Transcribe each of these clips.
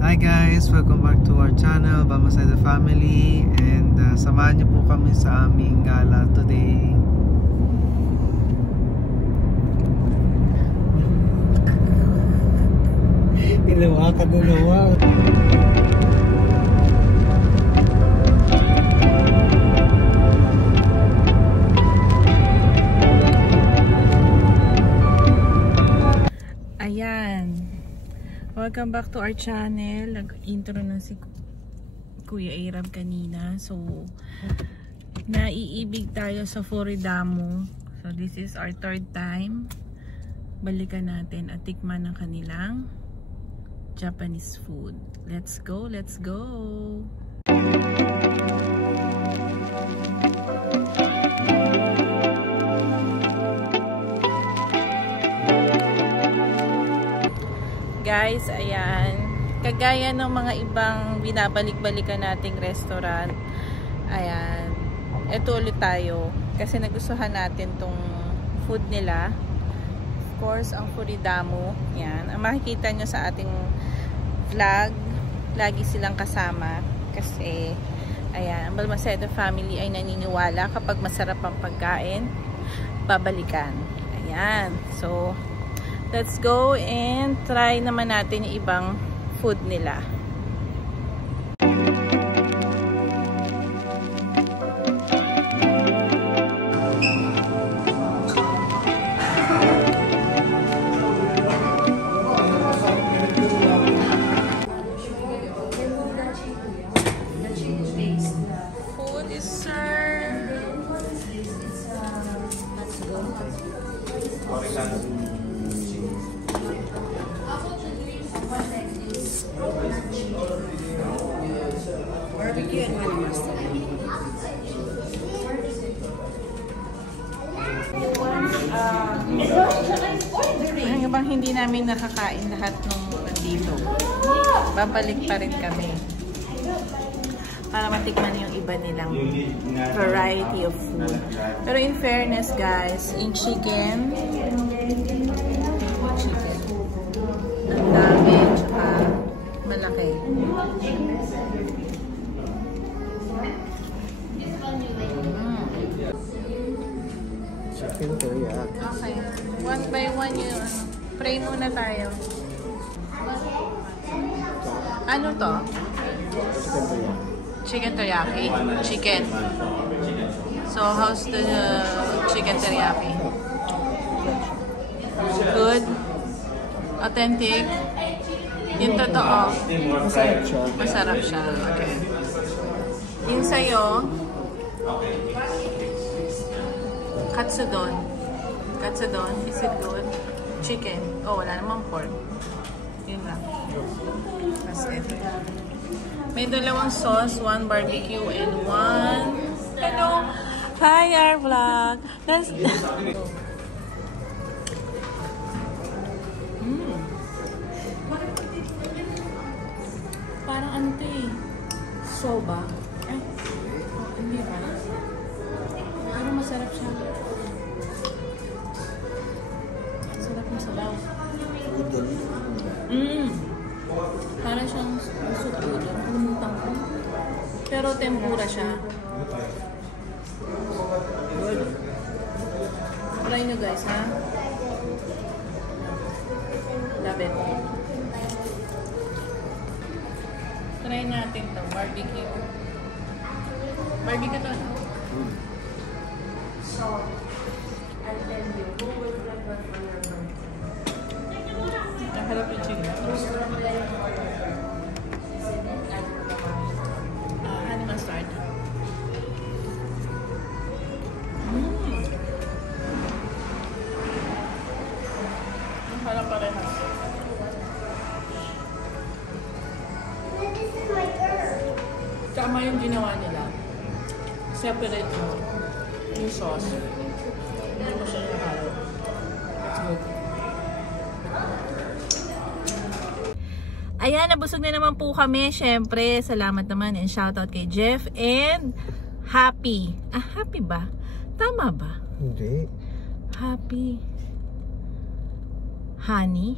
Hi guys! Welcome back to our channel, Bamasay the Family, and samahan niyo po kami sa aming gala today. Ilawa ka dalawa. Ayan. Welcome back to our channel. Nag-intro na si Kuya Arab kanina. So, naiibig tayo sa Furidamo. So, this is our third time. Balikan natin at tikman ng kanilang Japanese food. Let's go, let's go! Guys, ayan, kagaya ng mga ibang binabalik-balikan nating restaurant, ayan, eto ulit tayo kasi nagustuhan natin tong food nila. Of course, ang Furidamo, yan, ang makikita nyo sa ating vlog, lagi silang kasama kasi, ayan, ang Balmaceda family ay naniniwala kapag masarap ang pagkain, babalikan. Ayan, so let's go and try naman natin yung ibang food nila. Food is served. Barbecue and honey mustard. Hanggang bang hindi namin nakakain lahat ng nandito, babalik pa rin kami para matikman yung iba nilang variety of food. Pero in fairness guys, in chicken ang dami, tsaka malaki. Chicken teriyaki. Okay, one by one yun. Pray muna tayo. Ano to? Chicken teriyaki. Chicken teriyaki. Chicken. So, how's the chicken teriyaki? Good? Authentic? Yung totoo? Masarap siya. Masarap siya. Okay. Yung sa'yo? Katsudon. Katsudon, is it good? Chicken. Oh, wala namang pork. Yun lang. That's it. May dalawang sauce, one barbecue and one... Hello! Hi, our vlog! That's... Parang ano to eh? Soba? Eh? Oh, hindi ba? Pero masarap siya. Sarap ng sabaw. Parang siyang suto doon. Kalimutan ko. Pero tempura siya. Good. Try nyo guys, ha? Love it. Try natin to. Barbecue. Barbecue to. So, I'll tell you, who will prefer for your birthday? Nakalap yung chicken. Honey mustard. Nakalap parehas. Tama yung ginawa nila. Separate yung sauce. Hindi mo siya nakalo. That's good. Ayan, nabusog na naman po kami. Siyempre, salamat naman and shoutout kay Jeff and Happy. Ah, Happy ba? Tama ba? Hindi. Happy. Honey.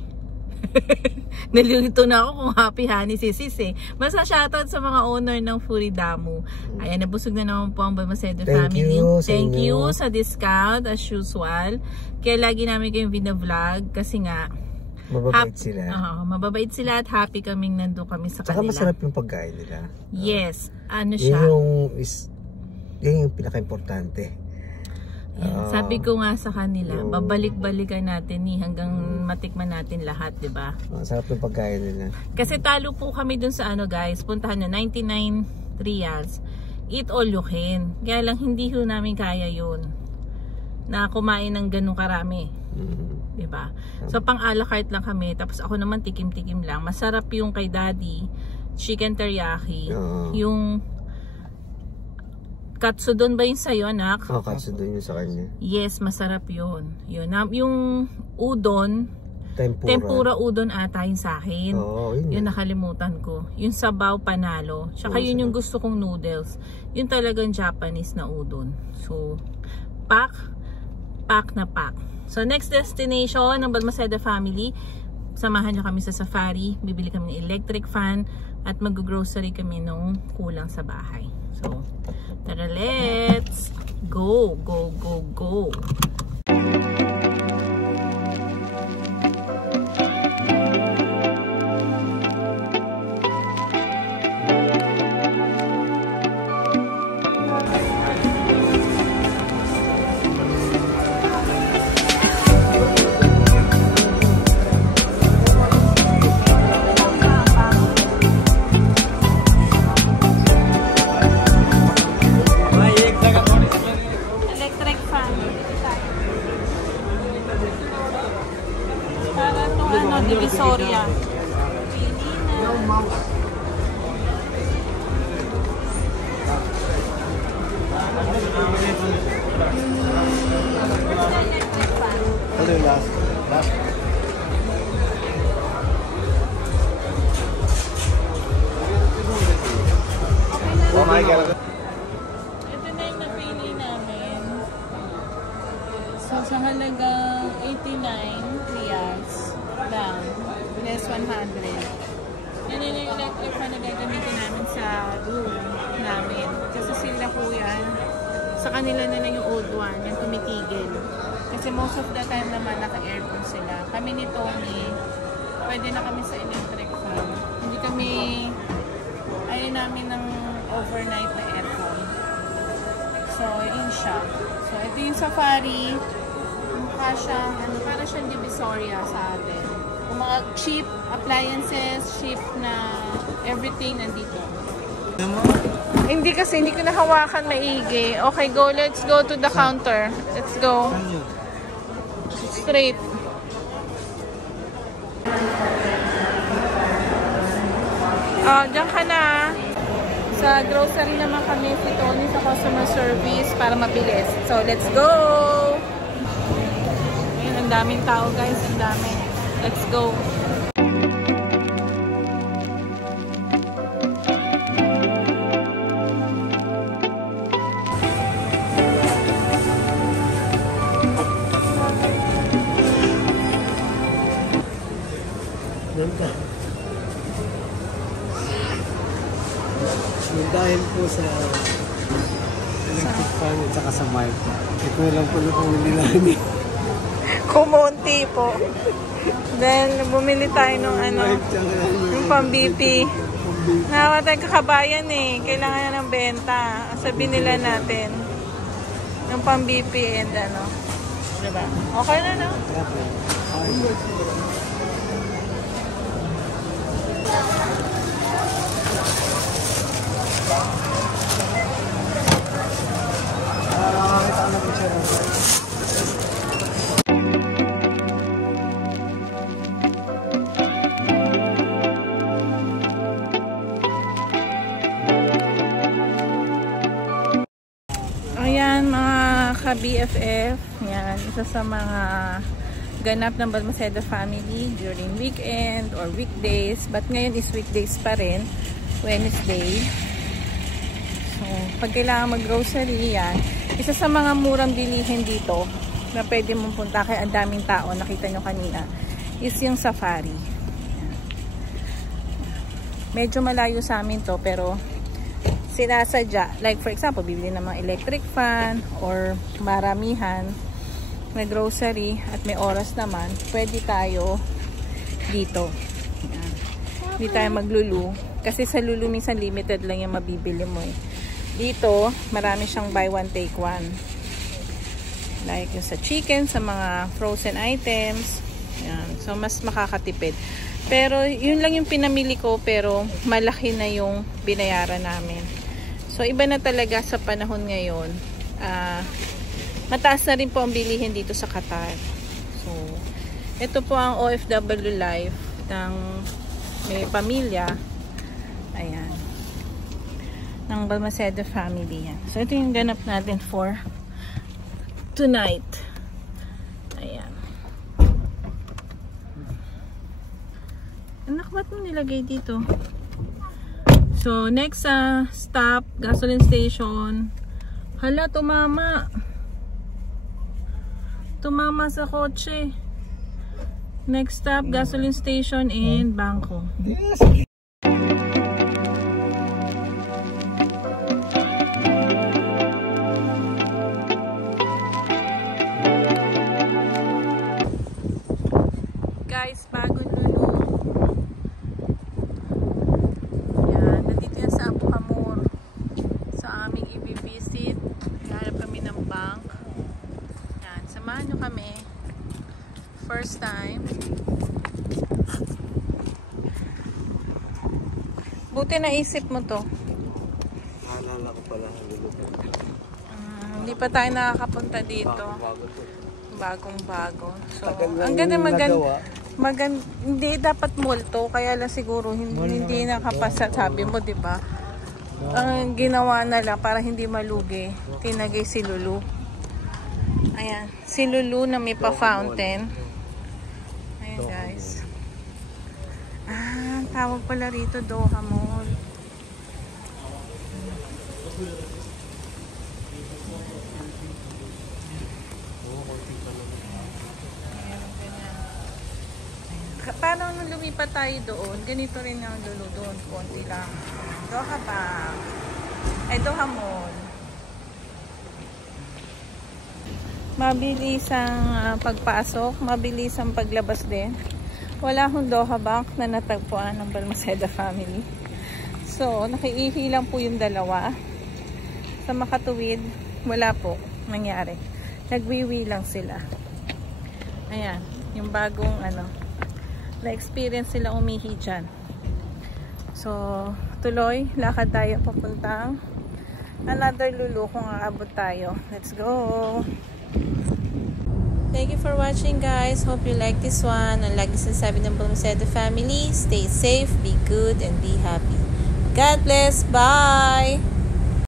Nalilito na ako kung happy honey si Sis eh. Basta shoutout sa mga owner ng Furidamu. Ayan, nabusog na naman po ang Balmaceda family. Thank you sa discount as usual. Kaya lagi namin kayong vlog kasi nga Mababait sila. Mababait sila at happy kaming nandun kami sa kanila. Saka masarap yung pagkain nila. Yes, ano siya. Yun yung pinaka-importante. Sabi ko nga sa kanila, babalik-balikan natin hanggang matikman natin lahat, di ba? Sarap ng pagkain nila. Kasi talo po kami dun sa ano guys, puntahan nyo, 99 reals. Eat all you can. Kaya lang hindi ho namin kaya yun. Na kumain ng ganun karami. Di ba? So pang a la carte lang kami, tapos ako naman tikim-tikim lang. Masarap yung kay Daddy, chicken teriyaki, yung katsudon ba yun sa'yo, anak? Katsudon yun sa kanya. Yes, masarap yun. Yung udon, tempura udon ata yun sa akin. Yun nakalimutan ko. Yung sabaw panalo. Tsaka yun yung gusto kong noodles. Yun talagang Japanese na udon. So, pack na pack. So, next destination ng Balmaceda family, samahan nyo kami sa safari. Bibili kami ng electric fan at mag-grocery kami nung kulang sa bahay. So, tara, let's go, go, go, go. Divisoria. Oh my God. Ito na yung napili namin. So, sa halagang 89 reals lang. Less 100. Yan yung electric fan na gagamitin namin sa room namin. Kasi sila kuya, sa kanila na lang yung old one, yung tumitigil. Kasi most of the time naman naka-aircon sila. Kami ni Tony, pwede na kami sa electric fan. Hindi kami, ayaw namin ng overnight na aircon. So, yun siya. So, ito yung safari. Mukha siyang, para siyang Divisoria sa atin. Kung mga cheap appliances, cheap na everything nandito. Hindi kasi, hindi ko nahawakan maigi. Okay, go. Let's go to the counter. Let's go. Straight. Diyan ka na. Sa grocery naman kami si Tony sa customer service para mabilis. So, let's go! Ayun, ang daming tao guys. Ang dami. Let's go! Dahil po sa electric fan at saka sa mic. Ito na lang po na pumili namin. Kumunti po. Then, bumili tayo ng ano, yung pang-BP. Nawa tayong kakabayan eh. Kailangan na ng benta. Sabihin nila natin. Yung pang-BP and ano. Diba? Okay na, no? Ayan mga ka-BFF, yan, isa sa mga ganap ng Balmaceda family during weekend or weekdays, but ngayon is weekdays pa rin, Wednesday. So, pag kailangan mag-grocery yan, isa sa mga murang bilihin dito na pwede mong punta kaya ang daming tao, nakita nyo kanina, is yung safari. Medyo malayo sa amin to, pero sinasadya. Like for example, bibili ng mga electric fan or maramihan na grocery at may oras naman, pwede tayo dito. Yan. Hindi tayo maglulu. Kasi sa Lulu minsan limited lang yung mabibili mo eh. Dito, marami siyang buy one take one. Like yung sa chicken, sa mga frozen items. Yan. So mas makakatipid. Pero yun lang yung pinamili ko, pero malaki na yung binayaran namin. So iba na talaga sa panahon ngayon. Mataas na rin po ang bilihin dito sa Qatar. So ito po ang OFW life ng may pamilya. Ayan. Ng Balmaceda family yan. So ito yung ganap natin for tonight. Ayan. Anak, ba't mo nilagay dito? So, next stop, gasoline station. Hala, tumama. Tumama sa kotse. Next stop, gasoline station in Bangko. Guys, bagong Lulu. Yan, nandito yan sa Abu Hamur. Sa aming i-visit. Hanap kami ng bank. Yan, samahan nyo kami. First time. Buti naisip mo to. Naalala ko pala. Hindi pa tayo nakakapunta dito. Bagong bago. So, ang ganda hindi dapat multo, kaya lang siguro hindi nakapasa, sabi mo, 'di ba? Ang ginawa na lang para hindi malugi, tinagay si Lulu. Ayan, si Lulu na may pa-fountain. Ayan, guys. Tawag pala rito Doha Mall. Parang nung lumipat tayo doon, ganito rin ang Lulu doon, konti lang. Doha Bank. Ay, Doha Mall. Mabilis ang pagpasok, mabilis ang paglabas din. Wala hong Doha Bank na natagpuan ng Balmaceda family. So, nakiihi lang po yung dalawa. Sa makatuwid, wala po nangyari. Nagwiwi lang sila. Ayan, yung bagong na-experience sila umihi dyan. So, tuloy, lakad tayo papuntang another Lulu kung aabot tayo. Let's go! Thank you for watching, guys. Hope you like this one. And like this sabi ng Balmaceda family, stay safe, be good, and be happy. God bless! Bye!